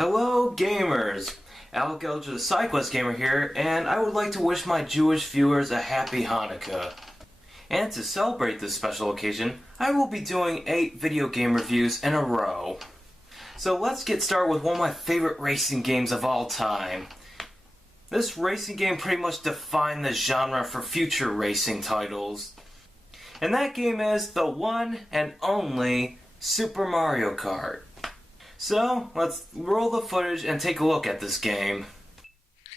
Hello gamers! Alec Alger the SideQuest Gamer here, and I would like to wish my Jewish viewers a happy Hanukkah. And to celebrate this special occasion, I will be doing 8 video game reviews in a row. So let's get started with one of my favorite racing games of all time. This racing game pretty much defined the genre for future racing titles. And that game is the one and only Super Mario Kart. So, let's roll the footage and take a look at this game.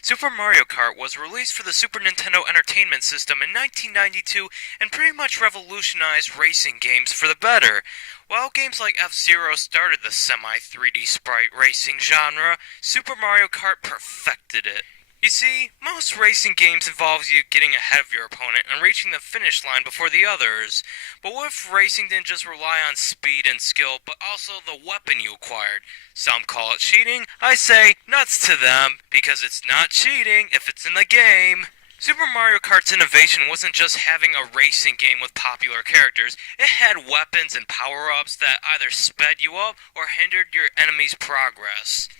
Super Mario Kart was released for the Super Nintendo Entertainment System in 1992 and pretty much revolutionized racing games for the better. While games like F-Zero started the semi-3D sprite racing genre, Super Mario Kart perfected it. You see, most racing games involves you getting ahead of your opponent and reaching the finish line before the others. But what if racing didn't just rely on speed and skill, but also the weapon you acquired? Some call it cheating. I say, nuts to them, because it's not cheating if it's in the game. Super Mario Kart's innovation wasn't just having a racing game with popular characters. It had weapons and power-ups that either sped you up or hindered your enemy's progress.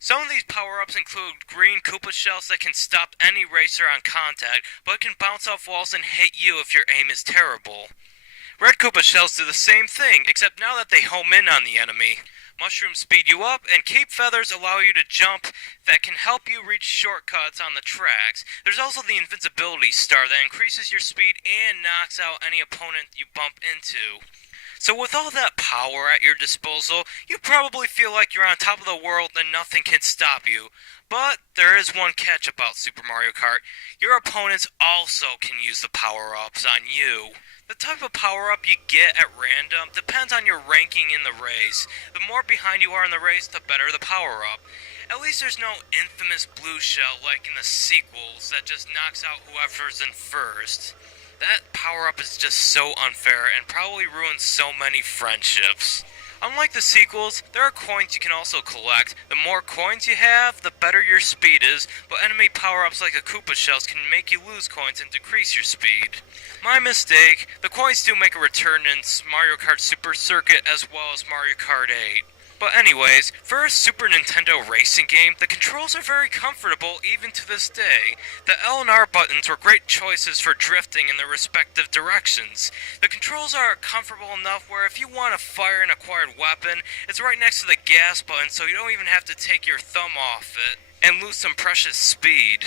Some of these power-ups include green Koopa shells that can stop any racer on contact, but can bounce off walls and hit you if your aim is terrible. Red Koopa shells do the same thing, except now that they home in on the enemy. Mushrooms speed you up, and Cape Feathers allow you to jump that can help you reach shortcuts on the tracks. There's also the Invincibility Star that increases your speed and knocks out any opponent you bump into. So with all that power at your disposal, you probably feel like you're on top of the world and nothing can stop you. But there is one catch about Super Mario Kart. Your opponents also can use the power-ups on you. The type of power-up you get at random depends on your ranking in the race. The more behind you are in the race, the better the power-up. At least there's no infamous blue shell like in the sequels that just knocks out whoever's in first. That power-up is just so unfair and probably ruins so many friendships. Unlike the sequels, there are coins you can also collect. The more coins you have, the better your speed is, but enemy power-ups like the Koopa shells can make you lose coins and decrease your speed. My mistake, the coins do make a return in Mario Kart Super Circuit as well as Mario Kart 8. But anyways, for a Super Nintendo racing game, the controls are very comfortable even to this day. The L and R buttons were great choices for drifting in their respective directions. The controls are comfortable enough where if you want to fire an acquired weapon, it's right next to the gas button so you don't even have to take your thumb off it and lose some precious speed.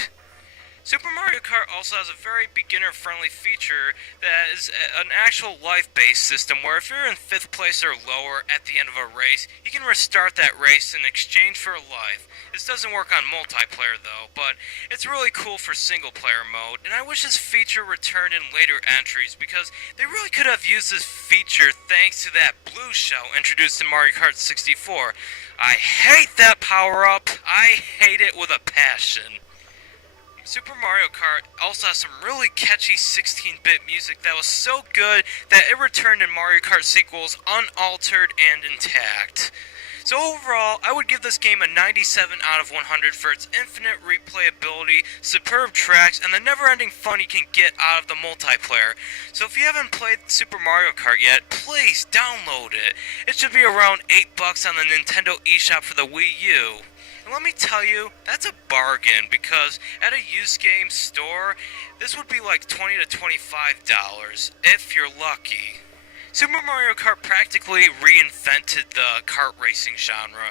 Super Mario Kart also has a very beginner-friendly feature that is an actual life-based system where if you're in 5th place or lower at the end of a race, you can restart that race in exchange for a life. This doesn't work on multiplayer though, but it's really cool for single-player mode, and I wish this feature returned in later entries because they really could have used this feature thanks to that blue shell introduced in Mario Kart 64. I hate that power-up. I hate it with a passion. Super Mario Kart also has some really catchy 16-bit music that was so good that it returned in Mario Kart sequels unaltered and intact. So overall, I would give this game a 97 out of 100 for its infinite replayability, superb tracks, and the never-ending fun you can get out of the multiplayer. So if you haven't played Super Mario Kart yet, please download it. It should be around $8 on the Nintendo eShop for the Wii U. And let me tell you, that's a bargain because at a used game store, this would be like $20 to $25 if you're lucky. Super Mario Kart practically reinvented the kart racing genre.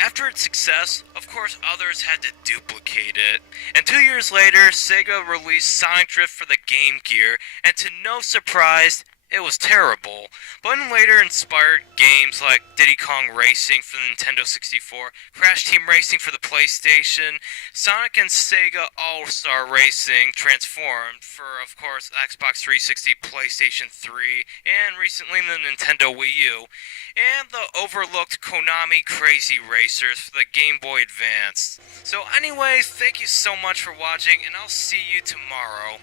After its success, of course others had to duplicate it. And 2 years later, Sega released Sonic Drift for the Game Gear, and to no surprise, it was terrible, but later inspired games like Diddy Kong Racing for the Nintendo 64, Crash Team Racing for the PlayStation, Sonic and Sega All-Star Racing transformed for, of course, Xbox 360, PlayStation 3, and recently the Nintendo Wii U, and the overlooked Konami Crazy Racers for the Game Boy Advance. So anyways, thank you so much for watching, and I'll see you tomorrow.